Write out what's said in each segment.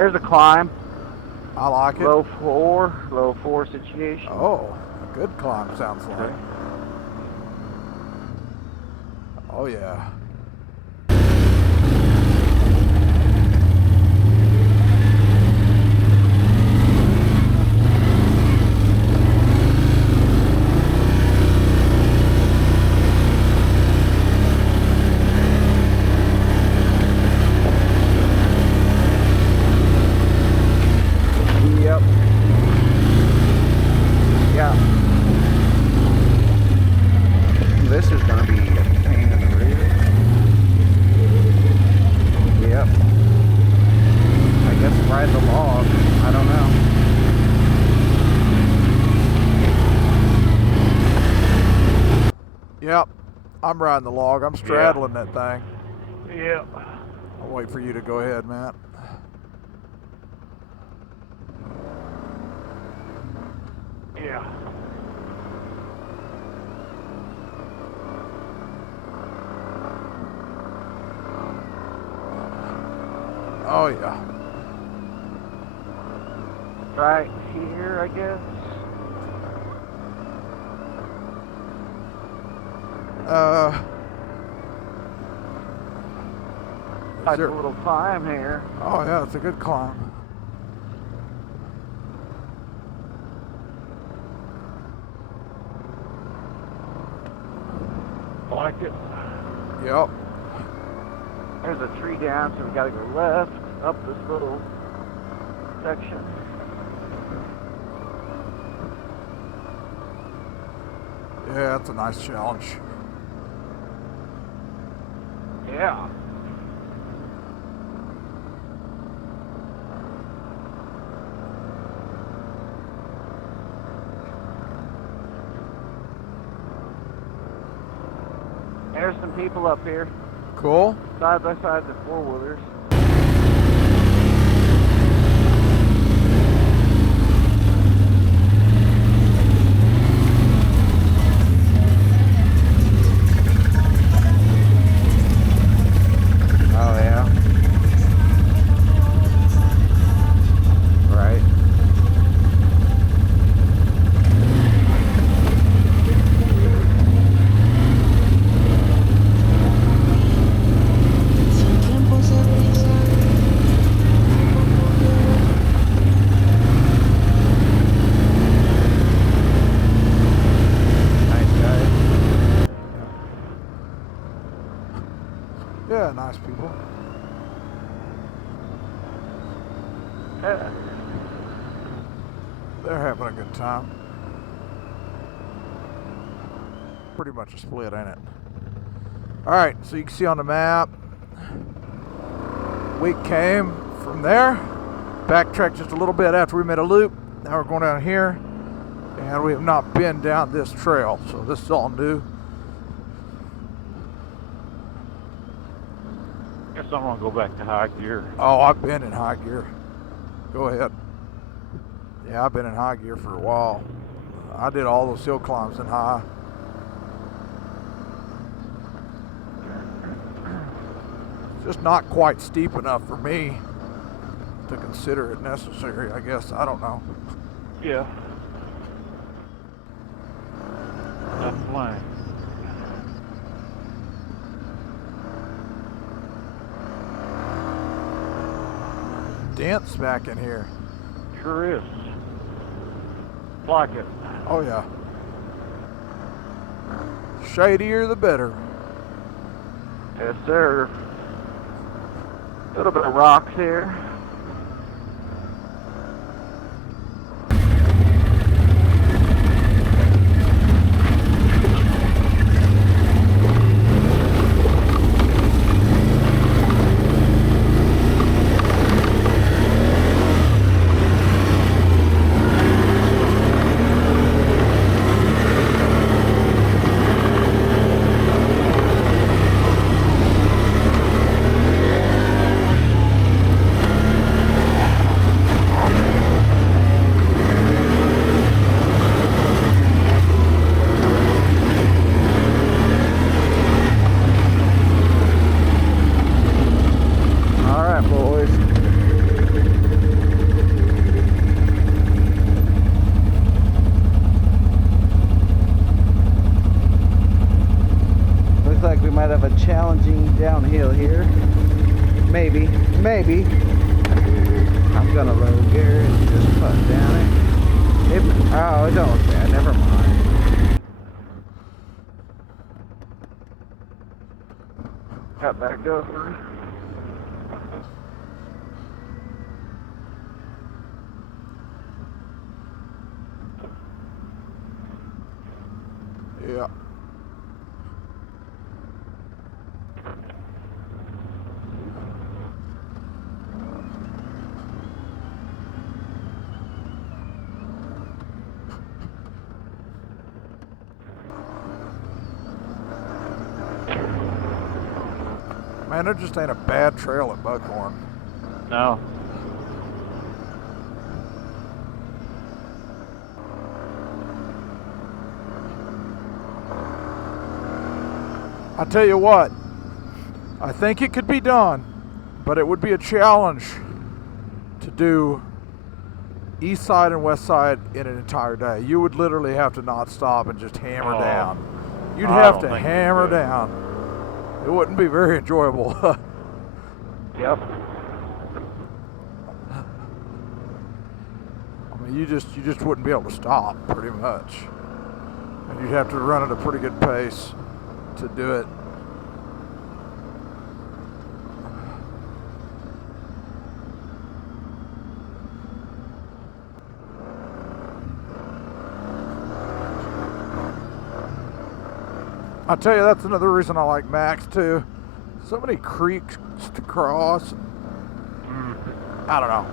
There's a climb. I like it. Low four situation. Oh, a good climb sounds like. Oh yeah. This is going to be a pain in the rear. Yep. I guess ride the log. I don't know. Yep. I'm riding the log. I'm straddling that thing. Yep. I'll wait for you to go ahead, Matt. Yeah. Oh yeah. Right here, I guess. Like a little climb here. Oh yeah, it's a good climb. Like it. Yep. There's a tree down, so we gotta go left up this little section. Yeah, that's a nice challenge. Yeah. There's some people up here. Cool. Side by side, the four-wheelers. Oh, yeah. Right. Yeah, nice people. Yeah. They're having a good time. Pretty much a split, ain't it? Alright, so you can see on the map, we came from there, backtracked just a little bit after we made a loop. Now we're going down here, and we have not been down this trail, so this is all new. Guess I'm gonna go back to high gear. Oh, I've been in high gear. Go ahead. Yeah, I've been in high gear for a while. I did all those hill climbs in high. Just not quite steep enough for me to consider it necessary, I guess. I don't know. Yeah. That's fine. Dense back in here. Sure is. Like it. Oh yeah. Shadier the better. Yes, sir. A little bit of rocks here. downhill here. Maybe. I'm gonna low gear and just putt down it. Oh, it don't look bad. Never mind. Cut back over. Yeah. Man, there just ain't a bad trail at Buckhorn. No. I tell you what, I think it could be done, but it would be a challenge to do east side and west side in an entire day. You would literally have to not stop and just hammer down. You'd have to hammer down. It wouldn't be very enjoyable. Yep. I mean, you just wouldn't be able to stop, pretty much. And you'd have to run at a pretty good pace to do it. I'll tell you, that's another reason I like Max too. So many creeks to cross. I don't know.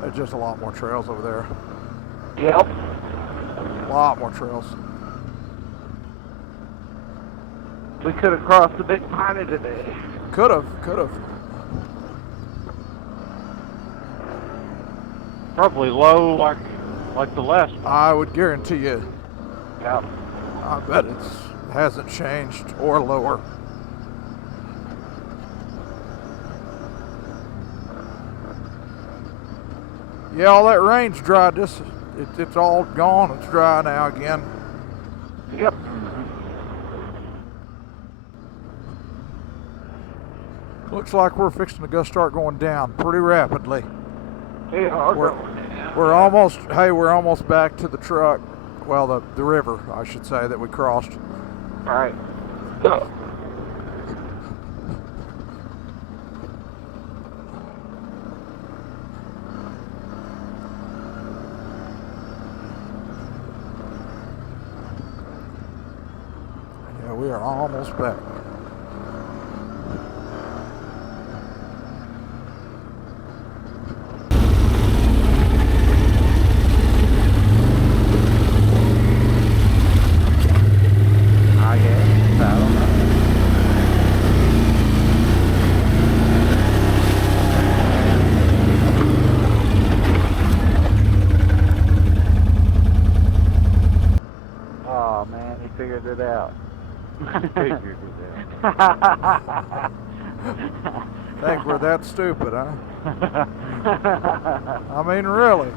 There's just a lot more trails over there. Yep. A lot more trails. We could have crossed the Big Piney today. Could have. Probably low like the last one. I would guarantee you. Yep. I bet it hasn't changed or lower. Yeah, all that rain's dried this. It's all gone. It's dry now again. Yep. Looks like we're fixing to go start going down pretty rapidly. Yeah, We're almost back to the truck. Well, the river, I should say, that we crossed. All right. Yeah, we are almost back. Figured it out. Figured it out. Think we're that stupid, huh? I mean, really.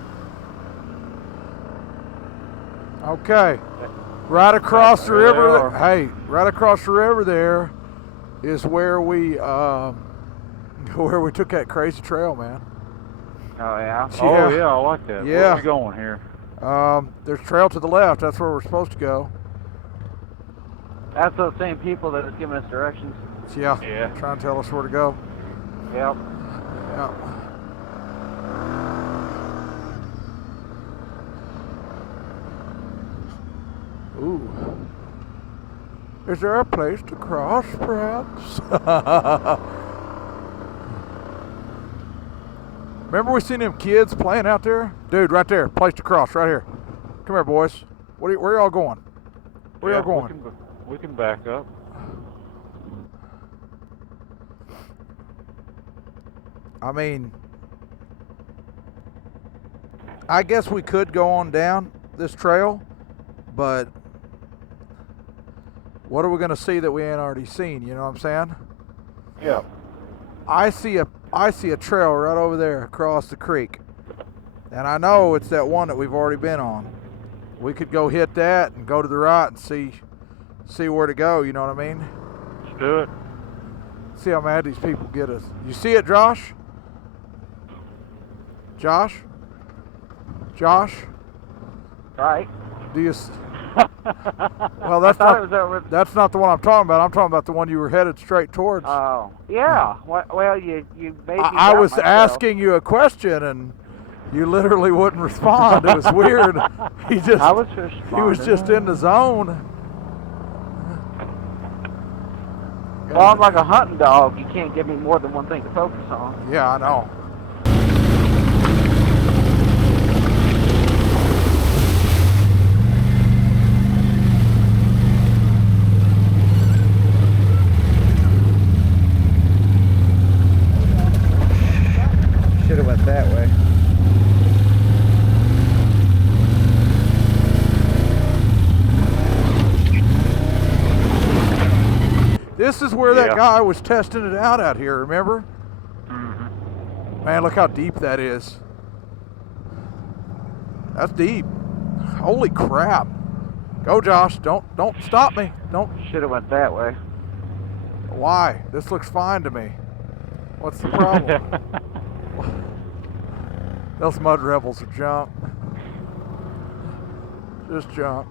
Okay. Right across the river. Hey, right across the river there is where we took that crazy trail, man. Oh yeah. Oh yeah, I like that. Yeah. Where are we going here? There's a trail to the left. That's where we're supposed to go. That's those same people that was giving us directions. Yeah. Yeah. Trying to tell us where to go. Yep. Yeah. Ooh. Is there a place to cross, perhaps? Remember we seen them kids playing out there? Dude, right there, place to cross, right here. Come here, boys. Where y'all going? Where y'all going? We can back up. I mean, I guess we could go on down this trail, but what are we going to see that we ain't already seen? You know what I'm saying? Yeah. I see a trail right over there across the creek, and I know it's that one that we've already been on. We could go hit that and go to the right and see where to go. You know what I mean? Let's do it. See how mad these people get us. You see it, Josh? Josh? Josh? Right. Do you? Well, that's I thought not. it was over. That's not the one I'm talking about. I'm talking about the one you were headed straight towards. Oh, yeah. Well, you made me. I doubt was myself. asking you a question and you literally wouldn't respond. It was weird. He I was He was just in the zone. Well, I'm like a hunting dog. You can't give me more than one thing to focus on. Yeah, I know. Should have went that way. This is where that Yeah. guy was testing it out here, remember? Mm-hmm. Man, look how deep that is. That's deep. Holy crap. Go, Josh. Don't stop me. Don't. Should have went that way. Why? This looks fine to me. What's the problem? Those mud rebels are junk. Just junk.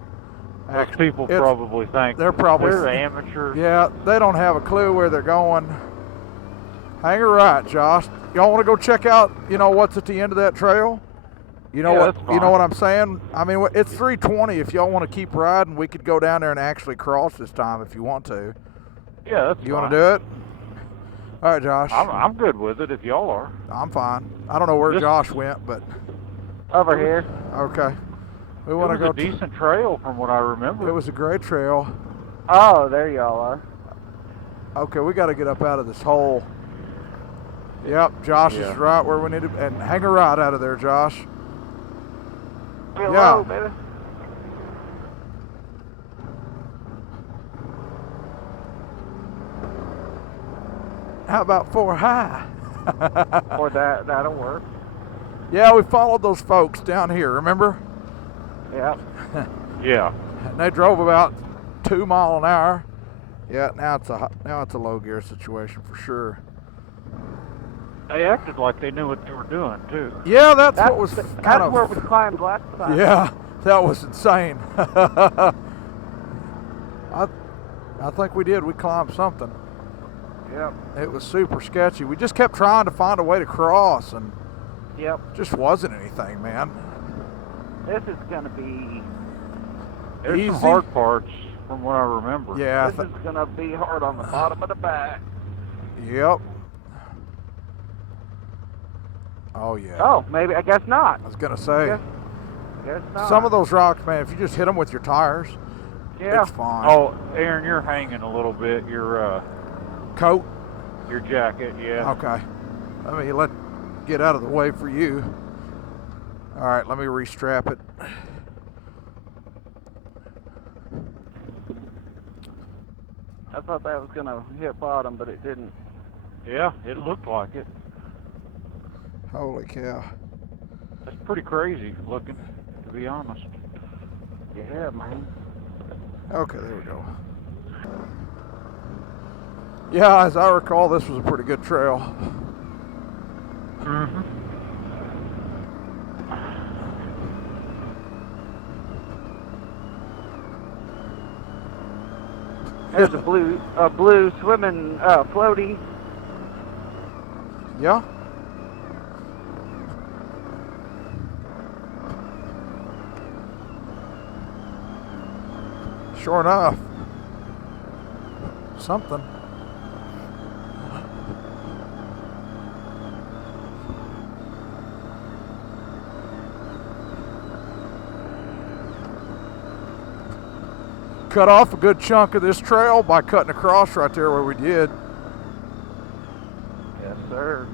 Those people probably think they're probably amateurs. Yeah, they don't have a clue where they're going. Hang a right, Josh. Y'all want to go check out, what's at the end of that trail? You know Yeah, that's what fine. I'm saying? I mean, it's 3:20. If y'all want to keep riding, we could go down there and actually cross this time if you want to. Yeah, that's You fine. want to do it? All right, Josh. I'm good with it if y'all are. I'm fine. I don't know where Just- Josh went, but Over here. okay. We It want to was go. a decent trail from what I remember. It was a great trail. Oh, there y'all are. Okay, we got to get up out of this hole. Yep, Josh is Yeah. right where we need to. And hang a right out of there, Josh. Real Yeah. low, baby. How about 4 high? Or that'll work. Yeah, we followed those folks down here, remember? Yep. Yeah. And they drove about 2 miles an hour. Yeah, now it's a low gear situation for sure. They acted like they knew what they were doing too. Yeah, that's what was That's kind of. where we climbed last time. Yeah, that was insane. I think we did. We climbed something. Yep. It was super sketchy. We just kept trying to find a way to cross, and Yep. just wasn't anything, man. This is gonna be. There's Easy. some hard parts from what I remember. Yeah. This is gonna be hard on the bottom of the back. Yep. Oh yeah. Oh, maybe. I guess not. I was gonna say Guess not. some of those rocks, man. If you just hit them with your tires, Yeah. it's fine. Oh, Aaron, you're hanging a little bit. Your Coat. jacket, yeah. Okay. Let me get out of the way for you. All right. Let me restrap it. I thought that was gonna hit bottom, but it didn't. Yeah, it looked like it. Holy cow. That's pretty crazy looking, to be honest. Yeah, man. Okay, there we go. Yeah, as I recall, this was a pretty good trail. Mm-hmm. There's a blue swimming floaty. Yeah. Sure enough. Something. Cut off a good chunk of this trail by cutting across right there where we did. Yes, sir.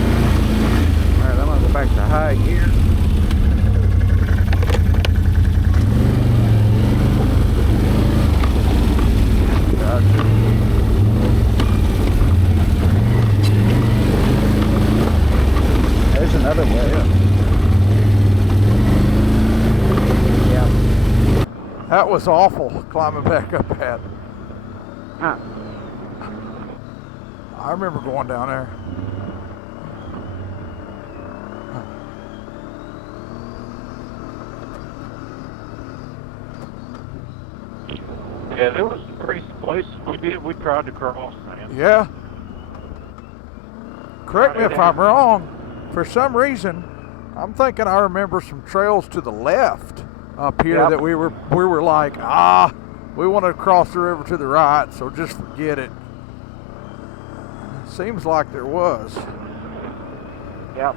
All right, I'm gonna go back to high gear. There's another way. Yeah. That was awful, climbing back up that. Huh. I remember going down there. Yeah, there was some crazy places we tried to cross, man. Yeah. Correct me if I'm wrong. For some reason, I'm thinking I remember some trails to the left up here that we were like, we want to cross the river to the right, so just forget it. Seems like there was. Yep.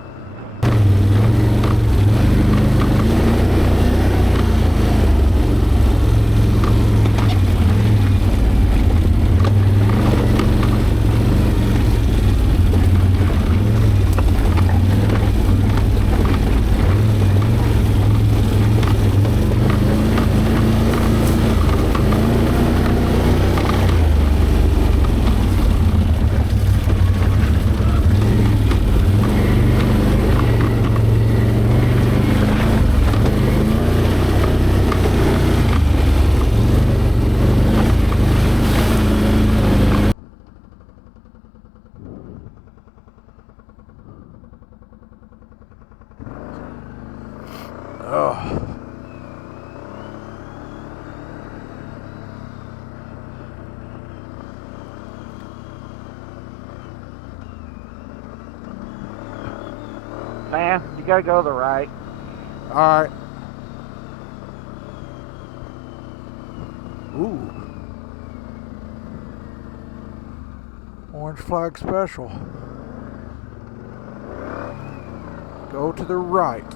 Man, you gotta go to the right. All right. Ooh. Orange flag special. Go to the right.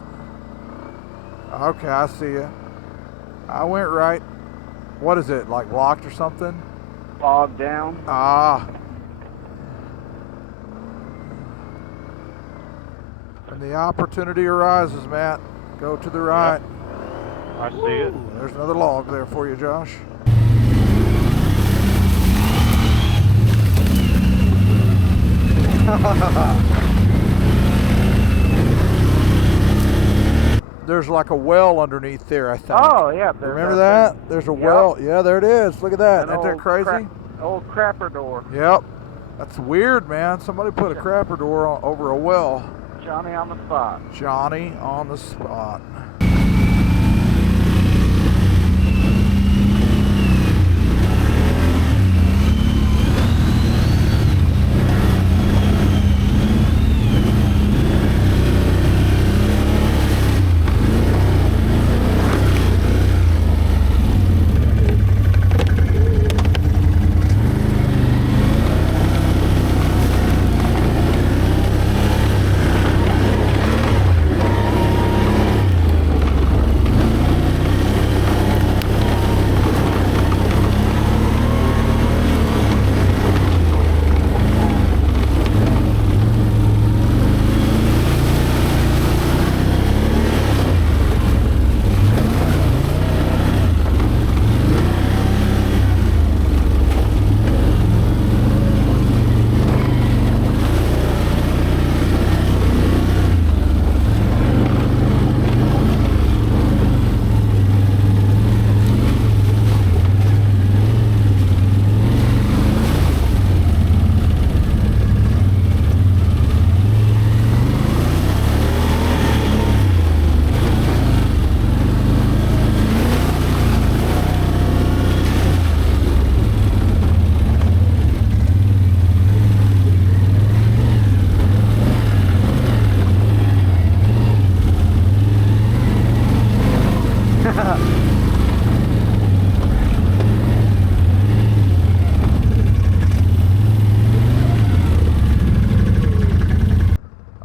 Okay, I see you. I went right. What is it, like blocked or something? Bogged down. Ah. When the opportunity arises, Matt, go to the right. Yep. I see it. Ooh, there's another log there for you, Josh. There's like a well underneath there, I think. Oh, yeah. Remember that? There's a well. Yeah, there it is. Look at that. Isn't that crazy? Old crapper door. Yep. That's weird, man. Somebody put a crapper door over a well. Johnny on the spot. Johnny on the spot.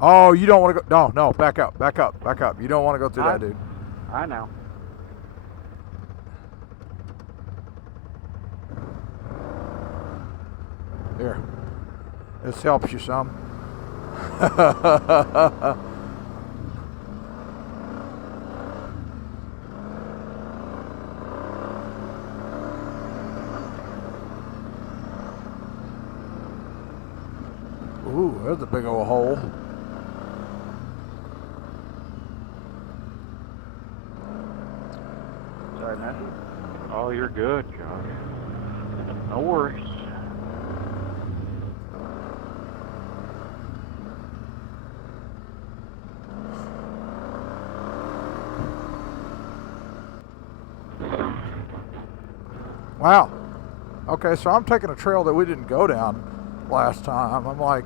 Oh, you don't want to go. No, back up. You don't want to go through that, dude. I know. Here. This helps you some. Ooh, there's a big old hole. Sorry, Matthew. Oh, you're good, Josh. No worries. Wow. Okay, so I'm taking a trail that we didn't go down last time. I'm like,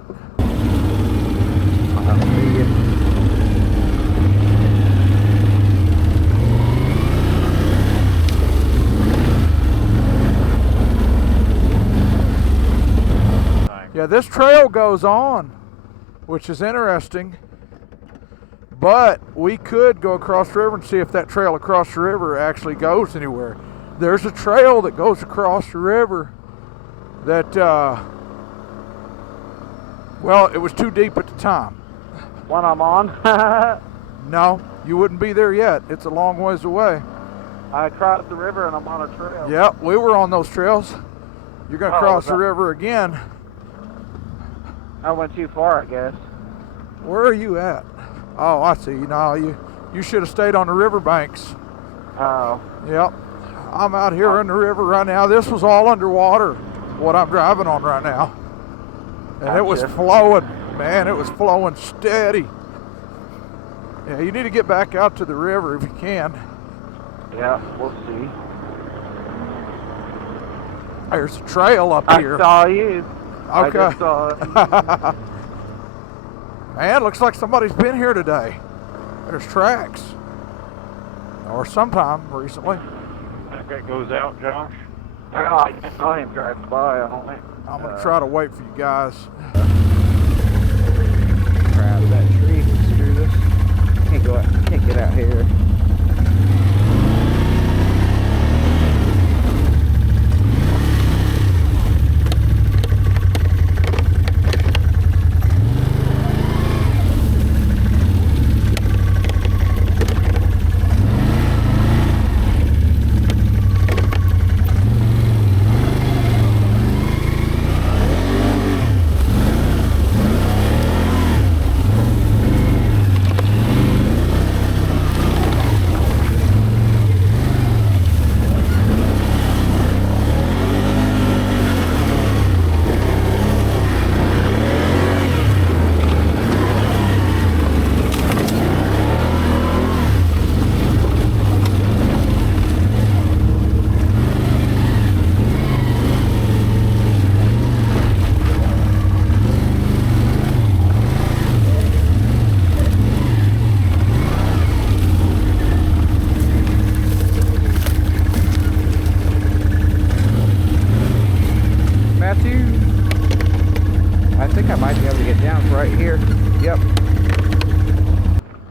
yeah, this trail goes on, which is interesting. But we could go across the river and see if that trail across the river actually goes anywhere. There's a trail that goes across the river that, well, it was too deep at the time. One I'm on. No, you wouldn't be there yet. It's a long ways away. I crossed the river and I'm on a trail. Yep, we were on those trails. You're going to cross the river again. I went too far, I guess. Where are you at? Oh, I see. No, you should have stayed on the riverbanks. Oh. Yep. I'm out here in the river right now. This was all underwater, what I'm driving on right now. And it was flowing. Man, it was flowing steady. Yeah, you need to get back out to the river if you can. Yeah, we'll see. There's a trail up here. I saw you. Okay. I just saw you. Man, looks like somebody's been here today. There's tracks. Or sometime recently. That goes out, Josh. I saw him drive by on it. I'm going to try to wait for you guys. Crap, that tree. Screw this. Can't get out here.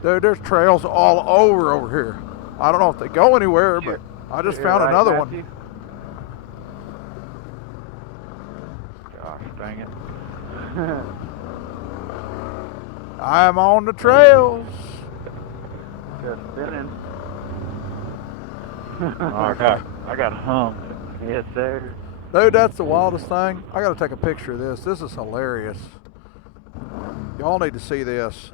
Dude, there's trails all over here. I don't know if they go anywhere, but I just found another one. Gosh, dang it. I'm on the trails. Just spinning. I got hung. Yes, sir. Dude, that's the wildest thing. I gotta take a picture of this. This is hilarious. Y'all need to see this.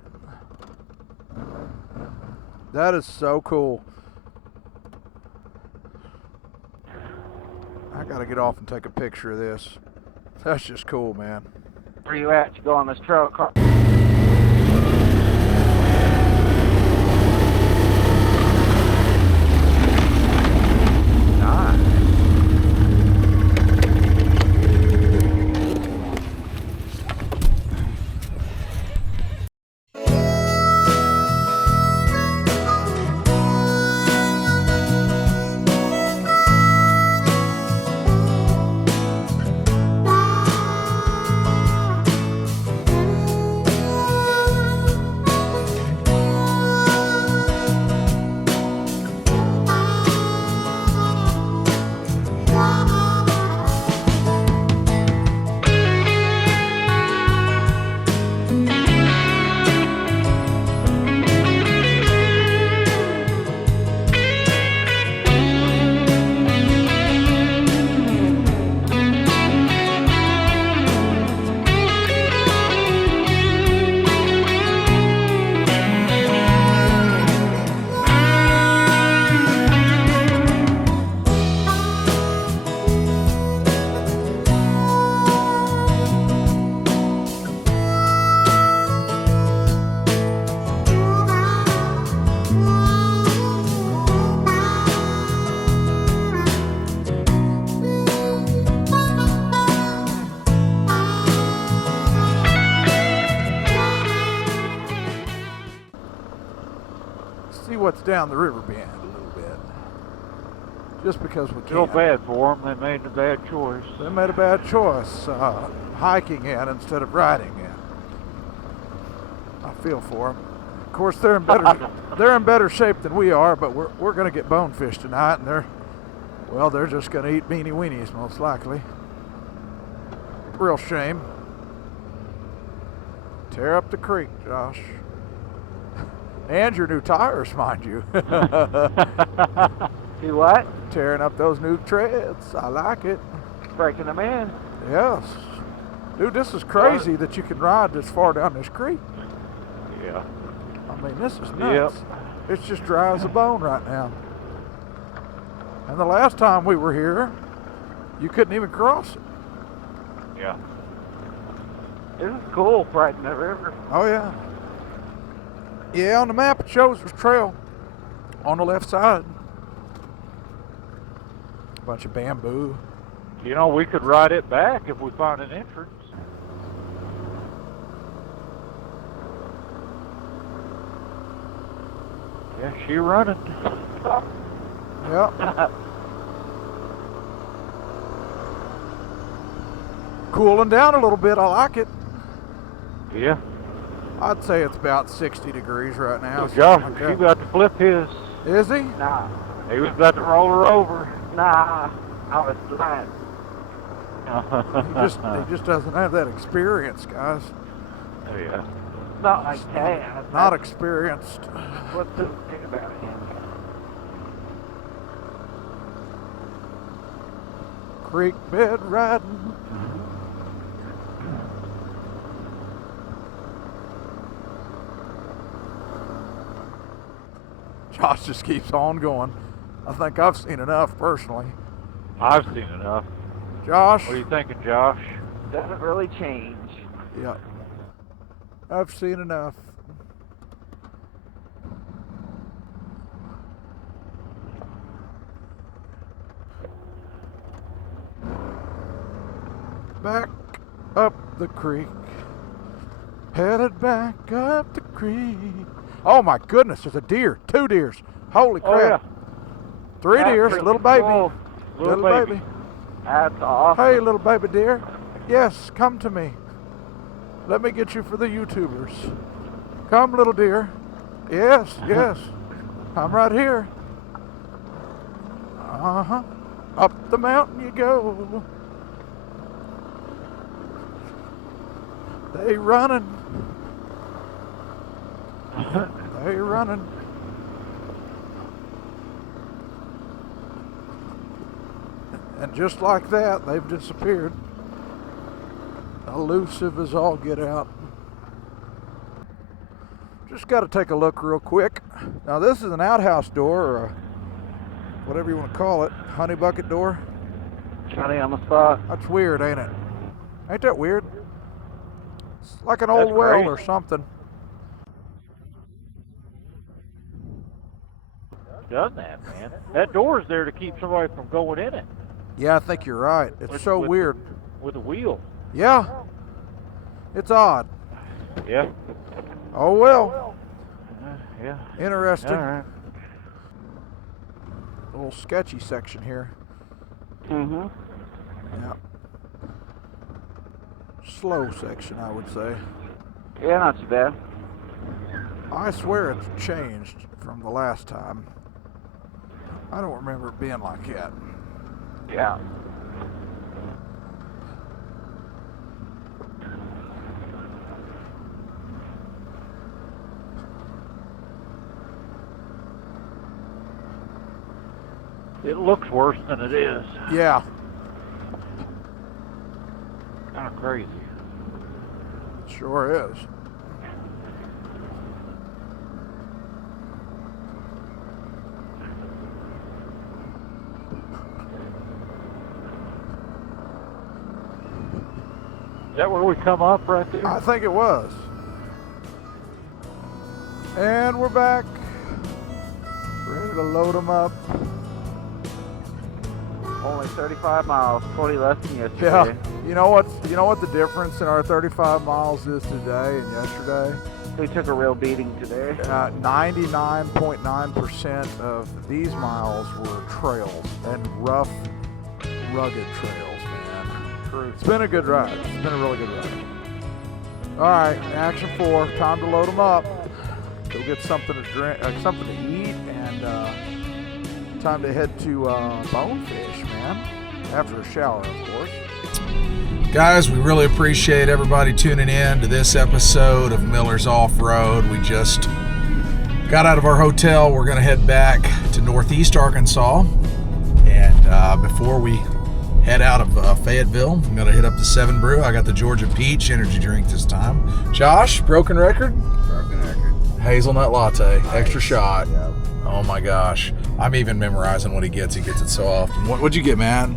That is so cool. I gotta get off and take a picture of this. That's just cool, man. Where you at? You go on this trail car. see what's down the river bend a little bit. Just because we can. Feel bad for them. They made a bad choice. They made a bad choice, hiking in instead of riding in. I feel for them. Of course, they're in better shape than we are, but we're going to get bonefish tonight, and they're just going to eat beanie weenies most likely. Real shame. Tear up the creek, Josh. And your new tires, mind you. Do what? Tearing up those new treads. I like it. Breaking them in. Yes. Dude, this is crazy that you can ride this far down this creek. Yeah. I mean, this is nuts. Yep. It's just dry as a bone right now. And the last time we were here, you couldn't even cross it. Yeah. This is cool, riding the river. Oh, yeah. Yeah, on the map it shows there's trail on the left side. Bunch of bamboo. You know, we could ride it back if we found an entrance. Yeah, she running. Yep. Cooling down a little bit. I like it. Yeah. I'd say it's about 60 degrees right now. So Josh, like he that. about to flip his. Is he? Nah, He was about to roll her over. nah, I was blind. He just doesn't have that experience, guys. Oh, yeah. Not like that. Not experienced. What's the thing about him? Creek bed riding. Josh just keeps on going. I think I've seen enough personally. I've seen enough. Josh? What are you thinking, Josh? Doesn't really change. Yeah. I've seen enough. Back up the creek. Headed back up the creek. Oh my goodness, there's a deer. 2 deers. Holy crap. Oh, yeah. 3 That's deers, pretty little baby. cool. Little baby. That's awesome. Hey, little baby deer. Yes, come to me. Let me get you for the YouTubers. Come, little deer. Yes, yes. I'm right here. Uh-huh. Up the mountain you go. They running. They running. And just like that, they've disappeared. Elusive as all get out. Just got to take a look real quick. Now this is an outhouse door, or a, whatever you want to call it, honey bucket door. Johnny on the spot. That's weird, ain't it? Ain't that weird? It's like an old That's well great. or something. Done that, man. That door's there to keep somebody from going in it. Yeah, I think you're right. It's so weird. With a wheel. Yeah. It's odd. Yeah. Oh well. Yeah. Interesting. All right. A little sketchy section here. Mm-hmm. Yeah. Slow section, I would say. Yeah, not too bad. I swear it's changed from the last time. I don't remember it being like that. Yeah. It looks worse than it is. Yeah. Kind of crazy. It sure is. Is that where we come up right there? I think it was. And we're back. Ready to load them up. Only 35 miles, 40 less than yesterday. Yeah. You know what the difference in our 35 miles is today and yesterday? They took a real beating today. 99.9% of these miles were trails and rough, rugged trails, man. It's been a good ride. It's been a really good ride. All right, action 4. Time to load them up. Go get something to drink, something to eat, and time to head to Bonefish, man. After a shower, of course. Guys, we really appreciate everybody tuning in to this episode of Miller's Off-Road. We just got out of our hotel. We're going to head back to Northeast Arkansas. And before we head out of Fayetteville, I'm going to hit up the 7 Brew. I got the Georgia Peach energy drink this time. Josh, broken record? Broken record. Hazelnut latte, extra shot. Yep. Oh my gosh. I'm even memorizing what he gets. He gets it so often. What'd you get, man?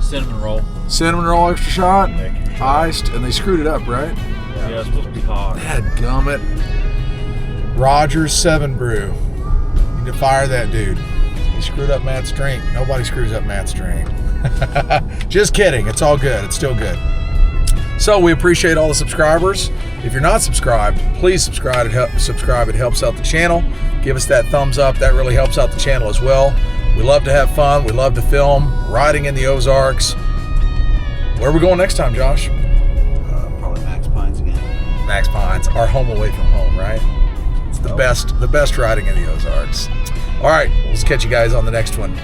Cinnamon roll. Cinnamon roll, extra shot, Extra shot. iced, and they screwed it up, right? Yeah, it's supposed to be hot. Dadgummit. Rogers 7 Brew. Need to fire that dude. He screwed up Matt's drink. Nobody screws up Matt's drink. Just kidding. It's all good. It's still good. So we appreciate all the subscribers. If you're not subscribed, please subscribe. It helps out the channel. Give us that thumbs up. That really helps out the channel as well. We love to have fun. We love to film. Riding in the Ozarks. Where are we going next time, Josh? Probably mackspines again. Mackspines, our home away from home, right? It's the best riding in the Ozarks. All right, let's catch you guys on the next one.